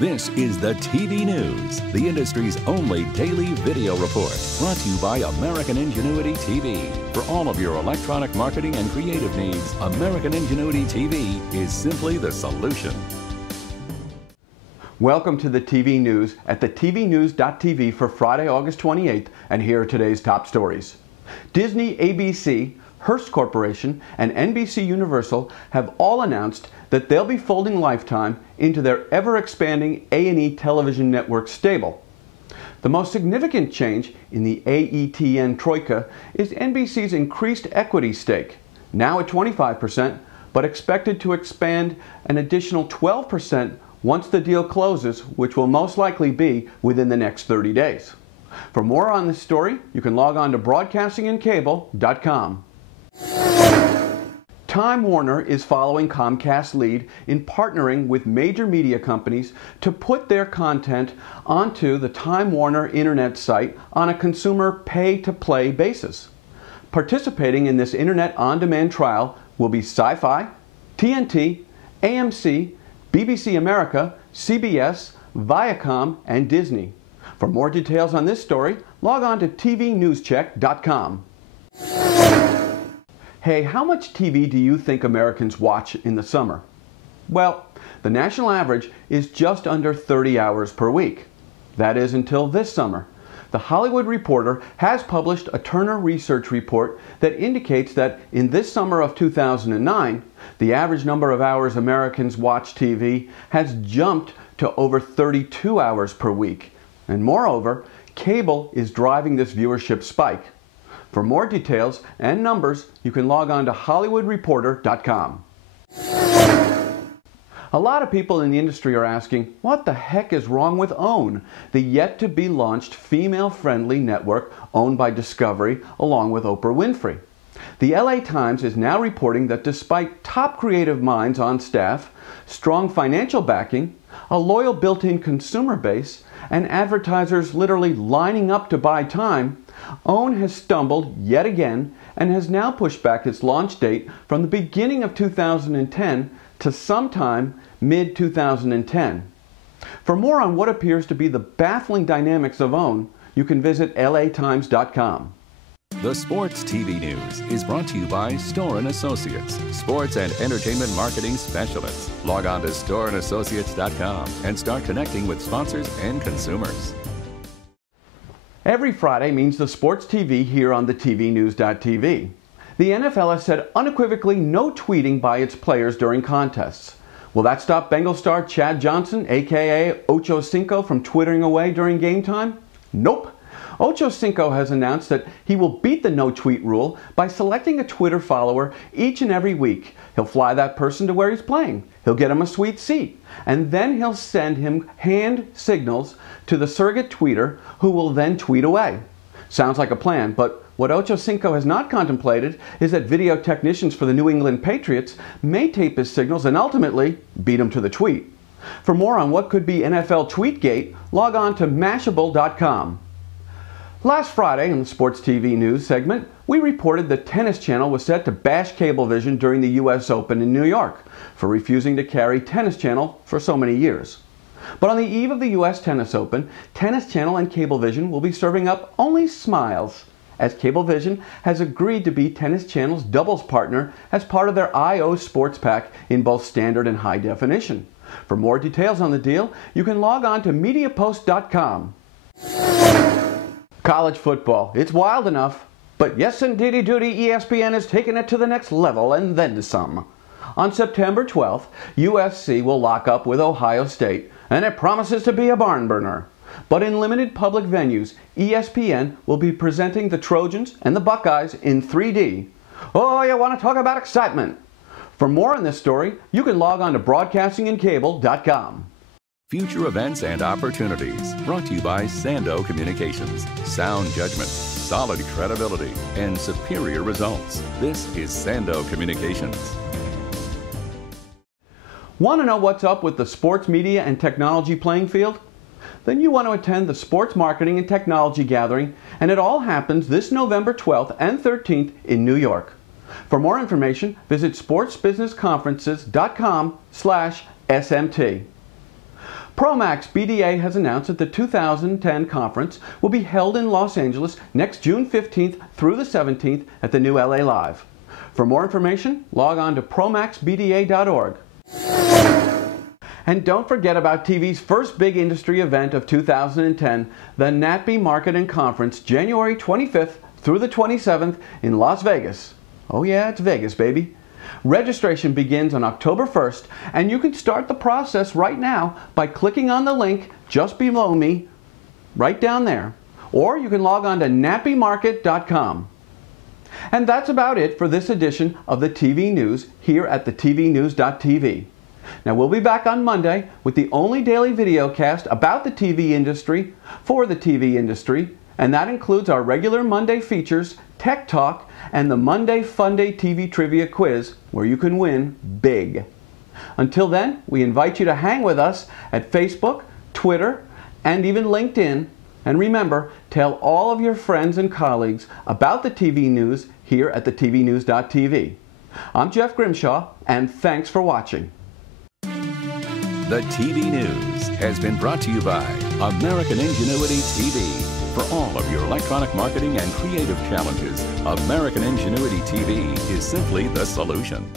This is the TV News, the industry's only daily video report, brought to you by American Ingenuity TV. For all of your electronic marketing and creative needs, American Ingenuity TV is simply the solution. Welcome to the TV News at the TVNews.tv for Friday, August 28th, and here are today's top stories. Disney, ABC, Hearst Corporation, and NBC Universal have all announced that they'll be folding Lifetime into their ever-expanding A&E television network stable. The most significant change in the AETN troika is NBC's increased equity stake, now at 25%, but expected to expand an additional 12% once the deal closes, which will most likely be within the next 30 days. For more on this story, you can log on to broadcastingandcable.com. Time Warner is following Comcast's lead in partnering with major media companies to put their content onto the Time Warner internet site on a consumer pay-to-play basis. Participating in this internet on-demand trial will be Sci-Fi, TNT, AMC, BBC America, CBS, Viacom, and Disney. For more details on this story, log on to TVNewscheck.com. Hey, how much TV do you think Americans watch in the summer? Well, the national average is just under 30 hours per week. That is until this summer. The Hollywood Reporter has published a Turner Research report that indicates that in this summer of 2009, the average number of hours Americans watch TV has jumped to over 32 hours per week. And moreover, cable is driving this viewership spike. For more details and numbers, you can log on to HollywoodReporter.com. A lot of people in the industry are asking, what the heck is wrong with OWN, the yet-to-be-launched female-friendly network owned by Discovery along with Oprah Winfrey? The LA Times is now reporting that despite top creative minds on staff, strong financial backing, a loyal built-in consumer base, and advertisers literally lining up to buy time, OWN has stumbled yet again and has now pushed back its launch date from the beginning of 2010 to sometime mid-2010. For more on what appears to be the baffling dynamics of OWN, you can visit latimes.com. The Sports TV News is brought to you by Store & Associates, sports and entertainment marketing specialists. Log on to storeandassociates.com and start connecting with sponsors and consumers. Every Friday means the sports TV here on the TVNews.tv. The NFL has said unequivocally no tweeting by its players during contests. Will that stop Bengal star Chad Johnson, aka Ocho Cinco, from twittering away during game time? Nope. Ocho Cinco has announced that he will beat the no-tweet rule by selecting a Twitter follower each and every week. He'll fly that person to where he's playing. He'll get him a sweet seat. And then he'll send him hand signals to the surrogate tweeter, who will then tweet away. Sounds like a plan, but what Ocho Cinco has not contemplated is that video technicians for the New England Patriots may tape his signals and ultimately beat him to the tweet. For more on what could be NFL Tweetgate, log on to Mashable.com. Last Friday in the Sports TV News segment, we reported the Tennis Channel was set to bash Cablevision during the U.S. Open in New York for refusing to carry Tennis Channel for so many years. But on the eve of the U.S. Tennis Open, Tennis Channel and Cablevision will be serving up only smiles, as Cablevision has agreed to be Tennis Channel's doubles partner as part of their I.O. Sports Pack in both standard and high definition. For more details on the deal, you can log on to MediaPost.com. College football. It's wild enough. But yes, indeedy doody, ESPN is taking it to the next level and then some. On September 12th, USC will lock up with Ohio State, and it promises to be a barn burner. But in limited public venues, ESPN will be presenting the Trojans and the Buckeyes in 3D. Oh, you want to talk about excitement? For more on this story, you can log on to broadcastingandcable.com. Future events and opportunities, brought to you by Sando Communications. Sound judgment, solid credibility, and superior results. This is Sando Communications. Want to know what's up with the sports media and technology playing field? Then you want to attend the Sports Marketing and Technology Gathering, and it all happens this November 12th and 13th in New York. For more information, visit sportsbusinessconferences.com/SMT. Promax BDA has announced that the 2010 conference will be held in Los Angeles next June 15th through the 17th at the new LA Live. For more information, log on to promaxbda.org. And don't forget about TV's first big industry event of 2010, the NATBE Market and Conference, January 25th through the 27th in Las Vegas. Oh yeah, it's Vegas, baby. Registration begins on October 1st, and you can start the process right now by clicking on the link just below me, right down there. Or you can log on to natbemarket.com. And that's about it for this edition of the TV News here at the TVNews.tv. Now we'll be back on Monday with the only daily video cast about the TV industry for the TV industry, and that includes our regular Monday features, Tech Talk, and the Monday Fun Day TV Trivia Quiz, where you can win big. Until then, we invite you to hang with us at Facebook, Twitter, and even LinkedIn. And remember, tell all of your friends and colleagues about the TV news here at the TVNews.tv. I'm Jeff Grimshaw, and thanks for watching. The TV News has been brought to you by American Ingenuity TV. For all of your electronic marketing and creative challenges, American Ingenuity TV is simply the solution.